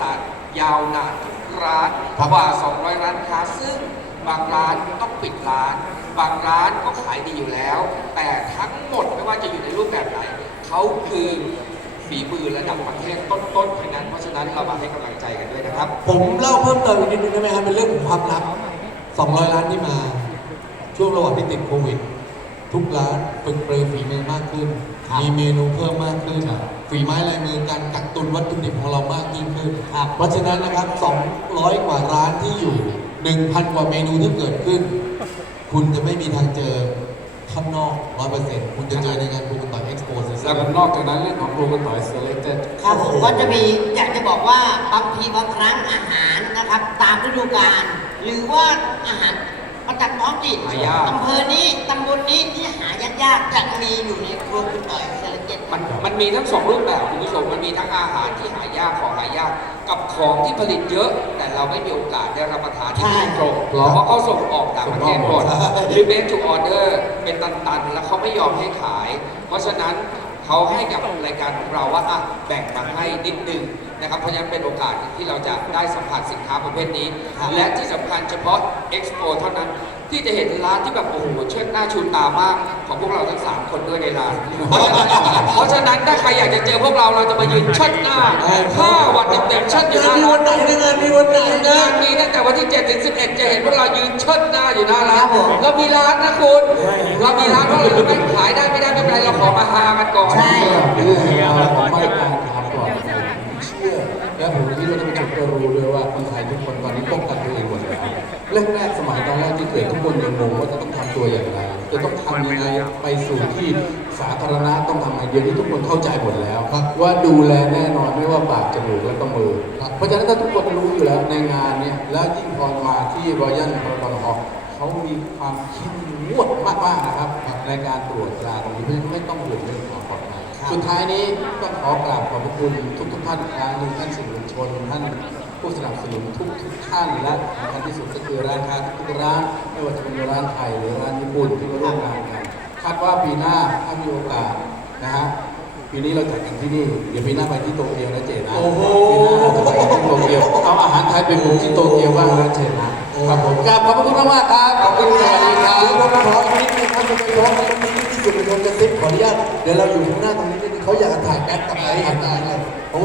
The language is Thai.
ศาสตร์ยาวนานทุกร้านครับกว่า 200 ร้านค้าซึ่งบางร้านต้องปิดร้าน บางร้านก็ขายดีอยู่แล้ว แต่ทั้งหมดไม่ว่าจะอยู่ในรูปแบบไหนเขาคือฝีมือระดับประเทศต้นๆทั้งนั้น เพราะฉะนั้นเรามาให้กำลังใจกันด้วยนะครับ ผมเล่าเพิ่มเติมอีกนิดนึงได้ไหมครับเป็นเรื่องของความรัก200 ล้านที่มา ช่วงระหว่างที่ติดโควิด ทุกร้านฝึกเปรย์ฝีมือมากขึ้น มีเมนูเพิ่มมากขึ้นฝีไม้ลายมือการกักตุนวัตถุดิบของเรามากยิ่งขึ้นเพราะฉะนั้นนะครับ 200 กว่าร้านที่อยู่ 1,000 กว่าเมนูที่เกิดขึ้น คุณจะไม่มีทางเจอข้างนอก 100%คุณจะเจอในงานบูกันต่อเอ็กซ์โปซีซั่แล้วนก็นอกจากนั้นเรื่องของโปรโมต่อยเซเล c เต็ดครับผมก็จะมีอยากจะบอกว่าบางทีบางครั้งอาหารนะครับ ตามฤดูกาลหรือว่าอาหาร ประจำท้องถิ่นหายาก อำเภอนี้ตำบลนี้ที่หายากๆจะมีอยู่ในครัวคุณต่อยเซเลเกตมันมันมีทั้งสองรูปแบบคุณผู้ชมมันมีทั้งอาหารที่หายากของหายากกับของที่ผลิตเยอะ แต่เราไม่มีโอกาสได้รับประทานที่ใช่ตรงเพราะเขาส่งออกต่างประเทศหมดหรือ make to order เป็นตันๆ แล้วเขาไม่ยอมให้ขาย เพราะฉะนั้นเขาให้กับรายการของเราว่าอะแบ่งมาให้นิดนึง นะครับ เพราะฉะนั้นเป็นโอกาสที่เราจะได้สัมผัสสินค้าประเภทนี้ และที่สำคัญเฉพาะ Expo เท่านั้นที่จะเห็นร้านที่แบบโอ้โหเชิดหน้าชูตามากของพวกเราทั้งสามคนด้วยในร้าน เพราะฉะนั้นเพราะฉะนั้นถ้าใครอยากจะเจอพวกเราเราจะมายืนเชิดหน้าห้าวันเต็มๆเชิดอยู่หงานน้ามีวันไหนนะงานมีวันไหนนะงานมีตั้งแต่วันที่7ถึง11 จะเห็นพวกเรายืนเชิดหน้าอยู่หน้าร้าคนรับผมเรามีร้านนะคุณเรามีร้านเพราะเราไม่ขายได้ไม่ได้ไม่เป็นไรเราขอมาฮากันก่อน ป้องกันตัวเองหมดแล้วแรกๆสมัยตอนแรกที่เกิดทุกคนยังงงว่าจะต้องทำตัวอย่างไร จะต้องทำยังไงไปสู่ที่สาธารณะต้องทำไงเดี๋ยวนี้ทุกคนเข้าใจหมดแล้วครับว่าดูแลแน่นอนไม่ว่าปากจมูกและก็มือเพราะฉะนั้นถ้าทุกคนรู้อยู่แล้วในงานเนี่ยแล้วยิ่งพอมาที่รอยัลพรตลอเขามีความเข้มงวดมากๆนะครับในการตรวจตราตรงนี้เพื่อไม่ต้องห่วงเรื่องความปลอดภัยสุดท้ายนี้ก็ขอกราบขอบพระคุณทุกทุกๆท่านอีกครั้งหนึ่งท่านสื่อมวลชนท่าน ผู้สนับสนุนทุกทุกๆท่านและสำคัญที่สุดก็คือร้านค้าทุกๆร้านไม่ว่าจะเป็นร้านไทยหรือร้านญี่ปุ่นที่มาร่วมงานกันคาดว่าปีหน้าถ้ามีโอกาสนะฮะปีนี้เราจัดกันที่นี่เดี๋ยวปีหน้าไปที่โตเกียวนะเจนะโอ้โหปีหน้าเราจะไปที่โตเกียวเอาอาหารไทยไปปรุงที่โตเกียวบ้างนะเจนะครับผมกราบขอบพระคุณมากๆครับขอบคุณสวัสดีครับเดี๋ยวผมขออีกนิดนึงครับคุณไปร้องในนี้ที่สื่อมวลชนกระซิบขออนุญาตเดี๋ยวเราอยู่ข้างหน้าตรงนี้นิดนึงเขาอยากถ่ายแป๊บกับไอ้ถ่ายอะไรเพราะว่า